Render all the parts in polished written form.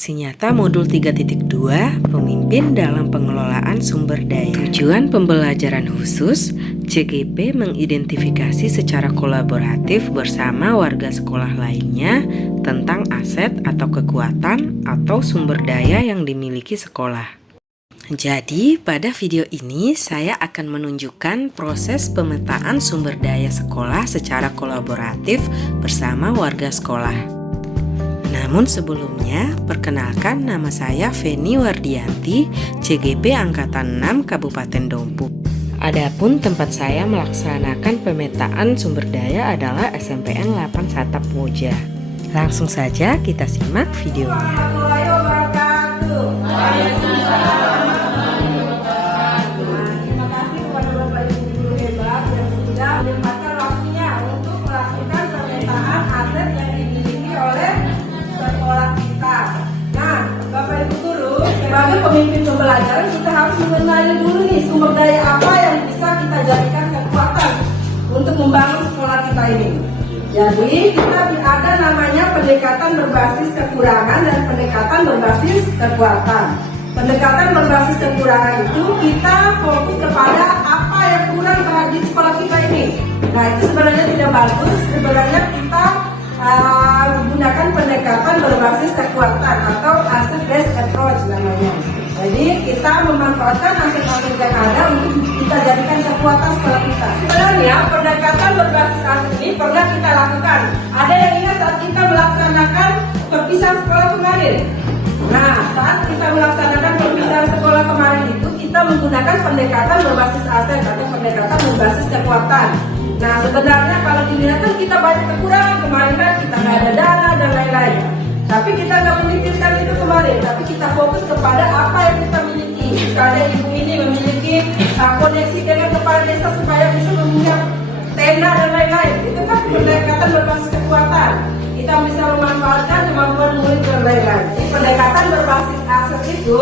Aksi nyata modul 3.2 Pemimpin dalam pengelolaan sumber daya. Tujuan pembelajaran khusus, CGP mengidentifikasi secara kolaboratif bersama warga sekolah lainnya tentang aset atau kekuatan atau sumber daya yang dimiliki sekolah. Jadi, pada video ini saya akan menunjukkan proses pemetaan sumber daya sekolah secara kolaboratif bersama warga sekolah. Namun sebelumnya, perkenalkan nama saya Feni Wardianti, CGP Angkatan 6 Kabupaten Dompu. Adapun tempat saya melaksanakan pemetaan sumber daya adalah SMPN 8 Satap Moja. Langsung saja kita simak videonya. Sebagai pemimpin pembelajaran, kita harus mengenali dulu nih sumber daya apa yang bisa kita jadikan kekuatan untuk membangun sekolah kita ini. Jadi kita ada namanya pendekatan berbasis kekurangan dan pendekatan berbasis kekuatan. Pendekatan berbasis kekurangan itu kita fokus kepada apa yang kurang di sekolah kita ini. Nah, itu sebenarnya tidak bagus. Sebenarnya kita menggunakan pendekatan berbasis kekuatan atau asset based approach namanya. Jadi kita memanfaatkan aset-aset yang ada untuk kita jadikan kekuatan sekolah kita. Sebenarnya pendekatan berbasis aset ini pernah kita lakukan. Ada yang ingat saat kita melaksanakan perpisahan sekolah kemarin? Nah, saat kita melaksanakan perpisahan sekolah kemarin itu kita menggunakan pendekatan berbasis aset atau pendekatan berbasis kekuatan. Nah, sebenarnya kalau dilihat kan kita banyak kekurangan kemarin kan kita nggak ada dana dan lain-lain. Tapi kita nggak memikirkan itu kemarin, tapi kita fokus kepada apa yang kita miliki. Misalnya ibu ini memiliki koneksi dengan kepala desa supaya bisa mempunyai tenda dan lain-lain. Itu kan pendekatan berbasis kekuatan. Kita bisa memanfaatkan kemampuan murid dan lain-lain. Jadi pendekatan berbasis aset itu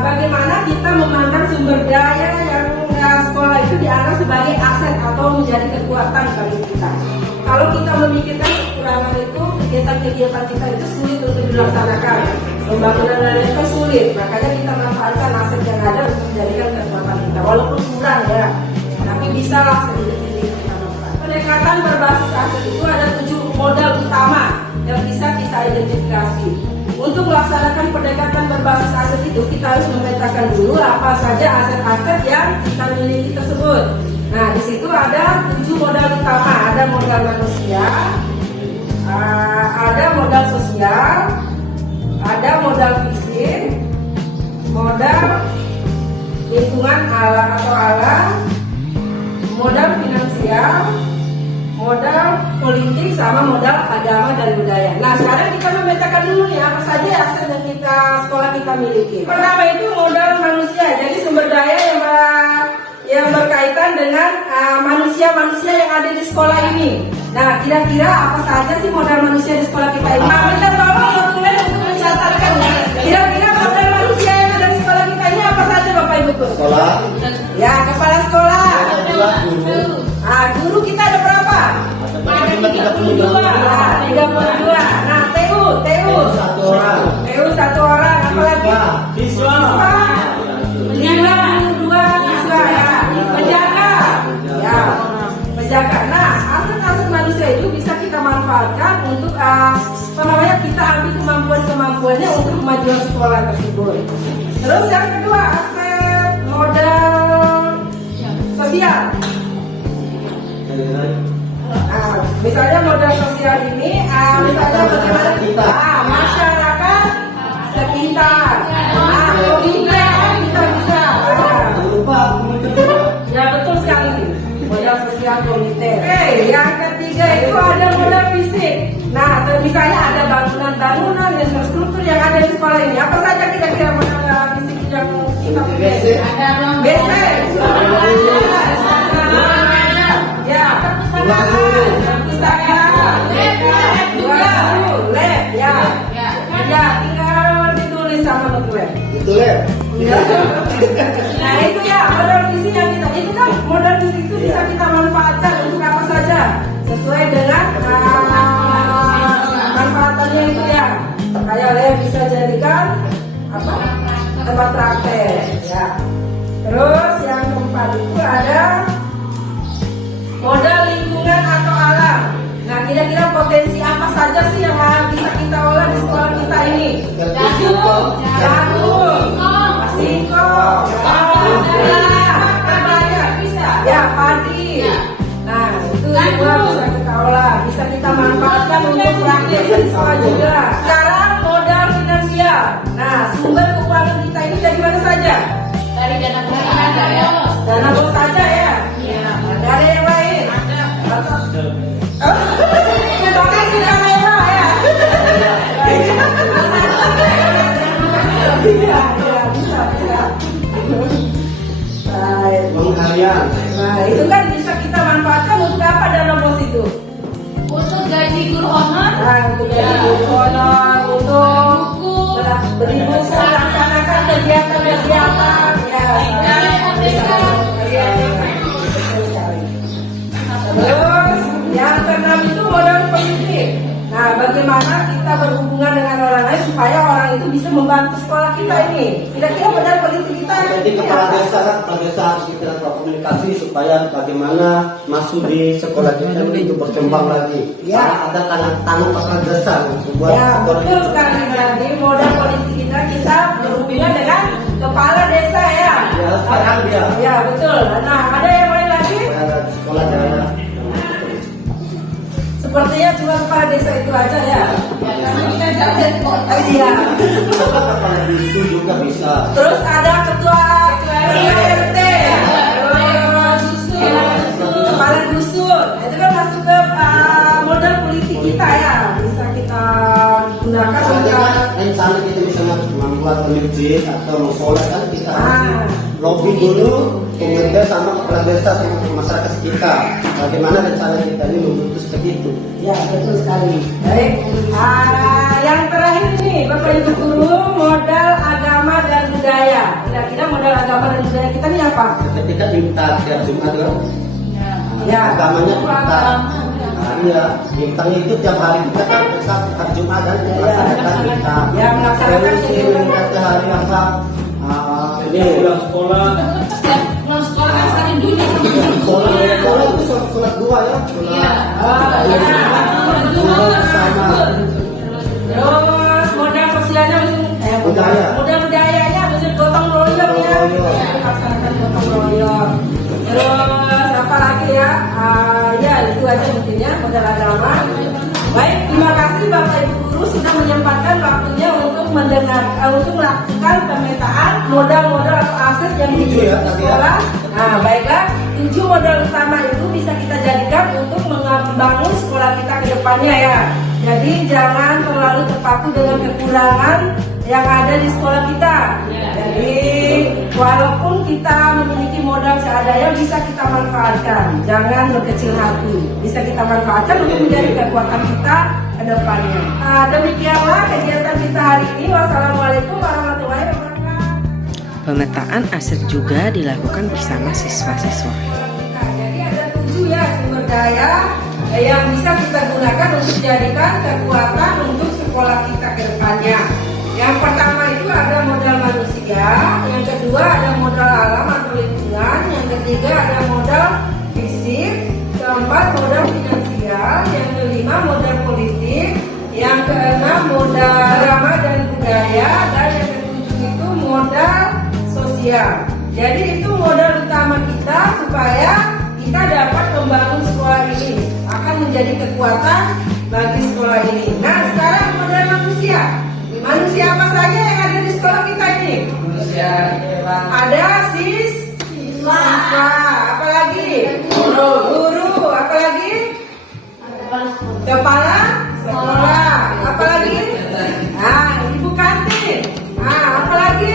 bagaimana kita memandang sumber daya yang sekolah itu dianggap sebagai aset atau menjadi kekuatan bagi kita. Kalau kita memikirkan kekurangan itu, kegiatan-kegiatan kita itu sulit untuk dilaksanakan. Pembangunan lain itu sulit, makanya kita manfaatkan aset yang ada untuk menjadikan kekuatan kita. Walaupun kurang ya, tapi bisa lah sedikit-sedikit kita manfaatkan. Pendekatan berbasis aset itu ada 7 modal utama yang bisa kita identifikasi. Untuk melaksanakan pendekatan berbasis aset itu, kita harus memetakan dulu apa saja aset-aset yang kita miliki tersebut. Nah, di situ ada 7 modal utama. Ada modal manusia, ada modal sosial, ada modal fisik, modal lingkungan alam, modal finansial, modal politik, sama modal agama dan budaya. Nah, sekarang kita memetakan dulu nih apa saja aset yang sekolah kita miliki. Pertama itu modal manusia, jadi sumber daya yang berkaitan dengan manusia-manusia yang ada di sekolah ini. Nah, kira-kira apa saja sih modal manusia di sekolah kita ini? Kita tolong dokumen untuk mencatatkan. Kira-kira modal manusia yang ada di sekolah kita ini apa saja, Bapak Ibu? Sekolah. Ya, kepala sekolah. Guru kita ada berapa? 32. Nah, TU 1 orang. TU 1 orang. Apalagi? Siswa. 52 siswa ya. Penjaga. Ya, penjaga. Nah, aset-aset manusia itu bisa kita manfaatkan untuk kita ambil kemampuan-kemampuannya untuk kemajuan sekolah tersebut. Terus yang kedua, aset modal sosial. Misalnya modal sosial ini, misalnya bagaimana kita masyarakat sekitar, komite kita bisa. Ya, betul sekali. Modal sosial komite. Yang ketiga itu ada modal fisik. Nah, misalnya ada bangunan-bangunan, infrastruktur yang ada di sekolah ini. Apa saja kira-kira modal fisik yang kita pilih? Ada ruang BC. Ya, tinggal ditulis sama dokumen. Betul ya? Nah, itu ya modal fisik yang kita, itu kan modal fisik itu bisa kita manfaatkan untuk apa saja sesuai dengan manfaat modal yang bisa jadikan apa? Tempat praktek ya. Terus yang keempat itu ada modal lingkungan atau alam. Nah, kira-kira potensi apa saja sih yang bisa kita olah di sekolah kita ini? Jagung, singkong, ya padi. Nah, itu semua bisa kita olah, bisa kita manfaatkan untuk praktek di sekolah juga. Sekarang modal finansial. Nah, sumber keuangan kita ini dari mana saja? Dari dana bos. Dana bos saja ya. Iya. Ada yang lain? Ada. Sekarang sudah mewah ya. Iya, bisa. Baik. Uang harian. Nah, itu kan bisa kita manfaatkan untuk apa dana bos itu? Untuk gaji guru honor. Nah, untuk gaji guru honor, untuk beli buku, laksanakan kegiatan-kegiatan. Ya, terus yang keenam itu modal politik. Nah, bagaimana kita berhubungan dengan orang lain supaya orang itu bisa membantu sekolah kita ini? Kira-kira modal politik kita Jadi kepala desa harus kita komunikasi supaya bagaimana masuk di sekolah kita ini itu berkembang lagi. Ya. Ada tangan kepala desa untuk buat Ya, sekolah betul kita. sekali. Jadi modal politik kita berhubungan dengan kepala desa ya. Ya, sekarang dia. Ya, betul. Nah, ada yang lain lagi? Ada di sekolah daerah. Sepertinya cuma kepala desa itu aja ya. Kita jadi kota. Iya. Kepala disu juga bisa. Terus ada ketua RT, terus kepala dusun. Itu kan masuk ke modal politik kita ya. Bisa kita gunakan Ada untuk kan rencana kita misalnya membuat masjid atau musola kan kita Ah. lobby dulu pemerintah sama kepala desa sama masyarakat sekitar. Bagaimana rencana kita ini memutus begitu? ya, betul sekali. Baik. Yang terakhir nih, Bapak Ibu guru, modal agama dan budaya. Kira-kira modal agama dan budaya kita ini apa? Ketika kita tiap Jumat kan, Ya. agamanya kita. Nah, iya, bintangnya itu tiap hari kita kan tiap Jumat dan melaksanakan kita. Ya, melaksanakan kita hari apa? Ini pulang sekolah. Setiap pulang sekolah kan saling dulu. Sekolah itu sholat dua ya. Iya. Sholat sama. Terus modal sosialnya Budaya. modal budayanya mesti gotong royong ya. Gotong royong. Laksanakan gotong royong. Terus apa lagi ya? Ya itu aja mungkinnya modal agama. Baik, terima kasih Bapak Ibu guru sudah menyempatkan waktunya untuk mendengar, untuk melakukan pemetaan modal-modal atau aset yang dimiliki ya, tadi ya. sekolah. Nah, baiklah, 7 modal utama itu bisa kita jadikan untuk membangun sekolah kita ke depannya ya. Jadi jangan terlalu terpaku dengan kekurangan yang ada di sekolah kita. Jadi walaupun kita memiliki modal seadanya bisa kita manfaatkan. Jangan berkecil hati. Bisa kita manfaatkan untuk menjadi kekuatan kita ke depannya. Nah, demikianlah kegiatan kita hari ini. Wassalamualaikum warahmatullahi wabarakatuh. Pemetaan aset juga dilakukan bersama siswa-siswa. Nah, jadi ada 7 ya sumber daya yang bisa kita gunakan untuk jadikan kekuatan untuk sekolah kita ke depannya. Yang pertama itu ada modal manusia, yang kedua ada modal alam atau lingkungan, yang ketiga ada modal fisik, keempat modal finansial, yang kelima modal politik, yang keenam modal agama dan budaya, dan yang ketujuh itu modal sosial. Jadi itu modal utama kita supaya kita dapat membangun sekolah ini, akan menjadi kekuatan bagi sekolah ini. Nah, sekarang modal manusia. Manusia apa saja yang ada di sekolah kita ini? Manusia. Ada siswa, apalagi? Guru, apalagi? Kepala sekolah, apalagi? Nah, ibu kantin. Nah, apalagi?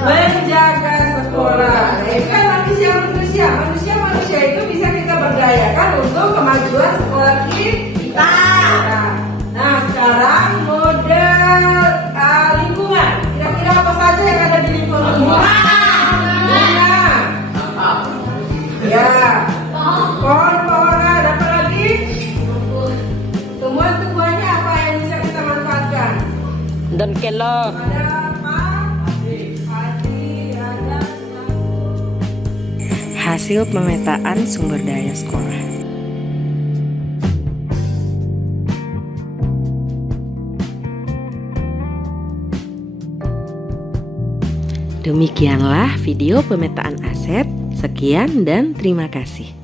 Penjaga sekolah. Nah, itu kan manusia itu bisa kita berdayakan untuk kemajuan sekolah kita. Nah, sekarang modal lingkungan. Kira-kira apa saja yang ada di lingkungan? Ya, pohon-pohonan, apa lagi? Tumbuhan-tumbuhannya apa yang bisa kita manfaatkan? dan kelok. Ada Pak Haji Raja. Hasil pemetaan sumber daya sekolah. Demikianlah video pemetaan aset. Sekian dan terima kasih.